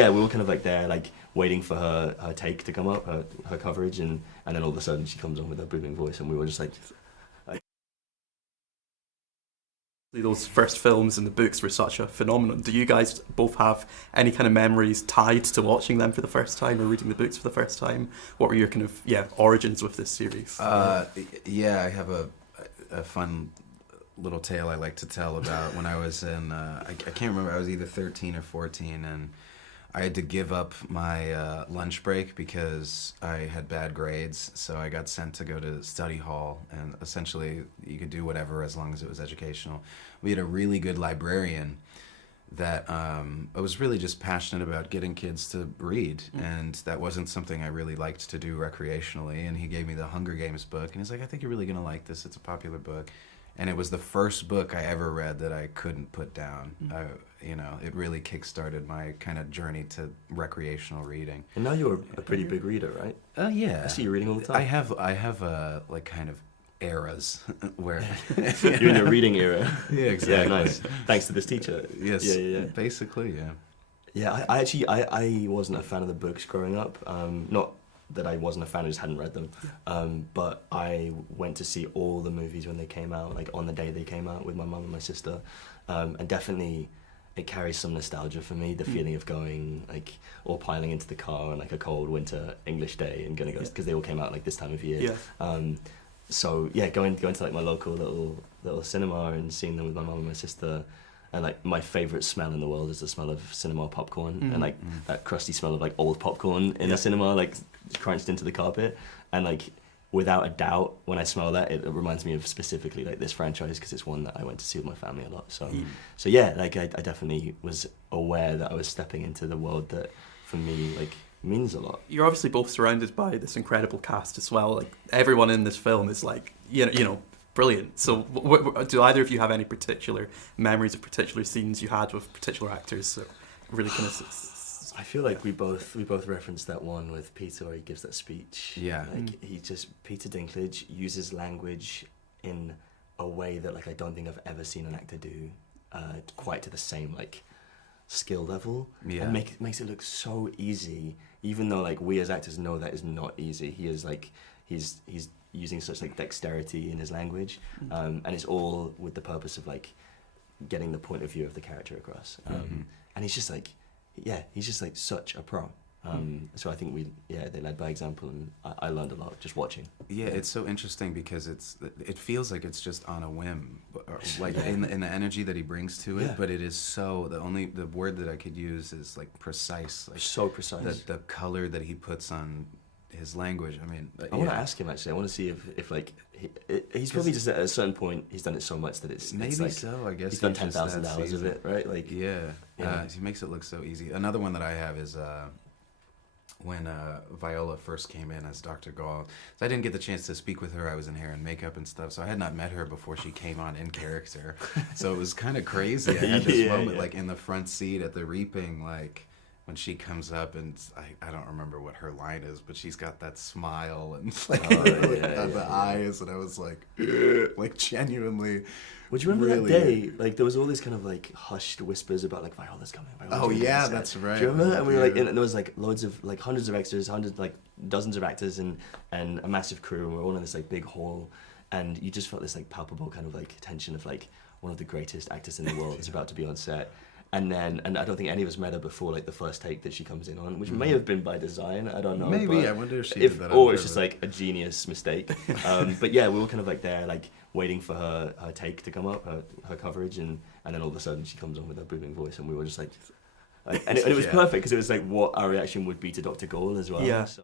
Yeah, we were kind of like there, like waiting for her take to come up, her coverage, and then all of a sudden she comes on with her booming voice, and we were just like. Those first films and the books were such a phenomenon. Do you guys both have any kind of memories tied to watching them for the first time or reading the books for the first time? What were your kind of origins with this series? Yeah, I have a fun little tale I like to tell about when I was in, I can't remember, I was either 13 or 14, and I had to give up my lunch break because I had bad grades, so I got sent to go to study hall, and essentially you could do whatever as long as it was educational. We had a really good librarian that I was really just passionate about getting kids to read, and that wasn't something I really liked to do recreationally, and he gave me the Hunger Games book, and he's like, I think you're really going to like this, it's a popular book. And it was the first book I ever read that I couldn't put down. It really kick-started my kind of journey to recreational reading. And now you're a pretty big reader, right? Yeah. I see you reading all the time. I have like kind of eras where you're in your reading era. Yeah, exactly. Yeah, nice. Thanks to this teacher. Yes. Yeah. Basically, yeah. Yeah, I actually wasn't a fan of the books growing up. Not that I wasn't a fan, I just hadn't read them. But I went to see all the movies when they came out, like on the day they came out with my mum and my sister. And definitely it carries some nostalgia for me, the feeling of going, like, or piling into the car on like a cold winter English day and gonna go, because they all came out like this time of year. Yeah. So yeah, going to like my local little cinema and seeing them with my mum and my sister. And like my favourite smell in the world is the smell of cinema popcorn, and like that crusty smell of like old popcorn in the cinema, like crunched into the carpet. And like without a doubt, when I smell that, it reminds me of specifically like this franchise, because it's one that I went to see with my family a lot. So yeah, like I definitely was aware that I was stepping into the world that for me like means a lot. You're obviously both surrounded by this incredible cast as well. Like everyone in this film is like you know. Brilliant. So, do either of you have any particular memories of particular scenes you had with particular actors? So, really kind of. I feel like we both referenced that one with Peter where he gives that speech. Yeah. Like Peter Dinklage uses language in a way that like I don't think I've ever seen an actor do, quite to the same like skill level. Yeah. And makes it look so easy, even though like we as actors know that is not easy. He is like he's using such like dexterity in his language, and it's all with the purpose of like getting the point of view of the character across. And he's just like such a pro. So I think they led by example, and I learned a lot just watching. Yeah, it's so interesting because it feels like it's just on a whim, like in the energy that he brings to it. But it is so the word that I could use is like precise. Like so precise. The color that he puts on his language. I mean, I want to ask him actually. I want to see if like he's probably just at a certain point he's done it so much that it's maybe like, so. I guess he's done 10,000 hours of it, right? Like he makes it look so easy. Another one that I have is when Viola first came in as Dr. Gall. So I didn't get the chance to speak with her. I was in hair and makeup and stuff, so I had not met her before she came on in character. So it was kind of crazy. I had this moment like in the front seat at the reaping, like when she comes up, and I don't remember what her line is, but she's got that smile and like the eyes, and I was like genuinely. Would you remember that day? Like there was all these kind of like hushed whispers about like Viola's coming. That's right. Do you remember? And we were like, and there was like loads of like hundreds of extras, dozens of actors, and a massive crew, and we're all in this like big hall, and you just felt this like palpable kind of like tension of like one of the greatest actors in the world is about to be on set. And I don't think any of us met her before like the first take that she comes in on, which may have been by design, I don't know. Maybe, I wonder if she did that. Or it's just like a genius mistake. But yeah, we were kind of like there, like waiting for her take to come up, her coverage, and then all of a sudden she comes on with her booming voice, and we were just like and it was perfect because it was like what our reaction would be to Dr. Gall as well. Yeah. So.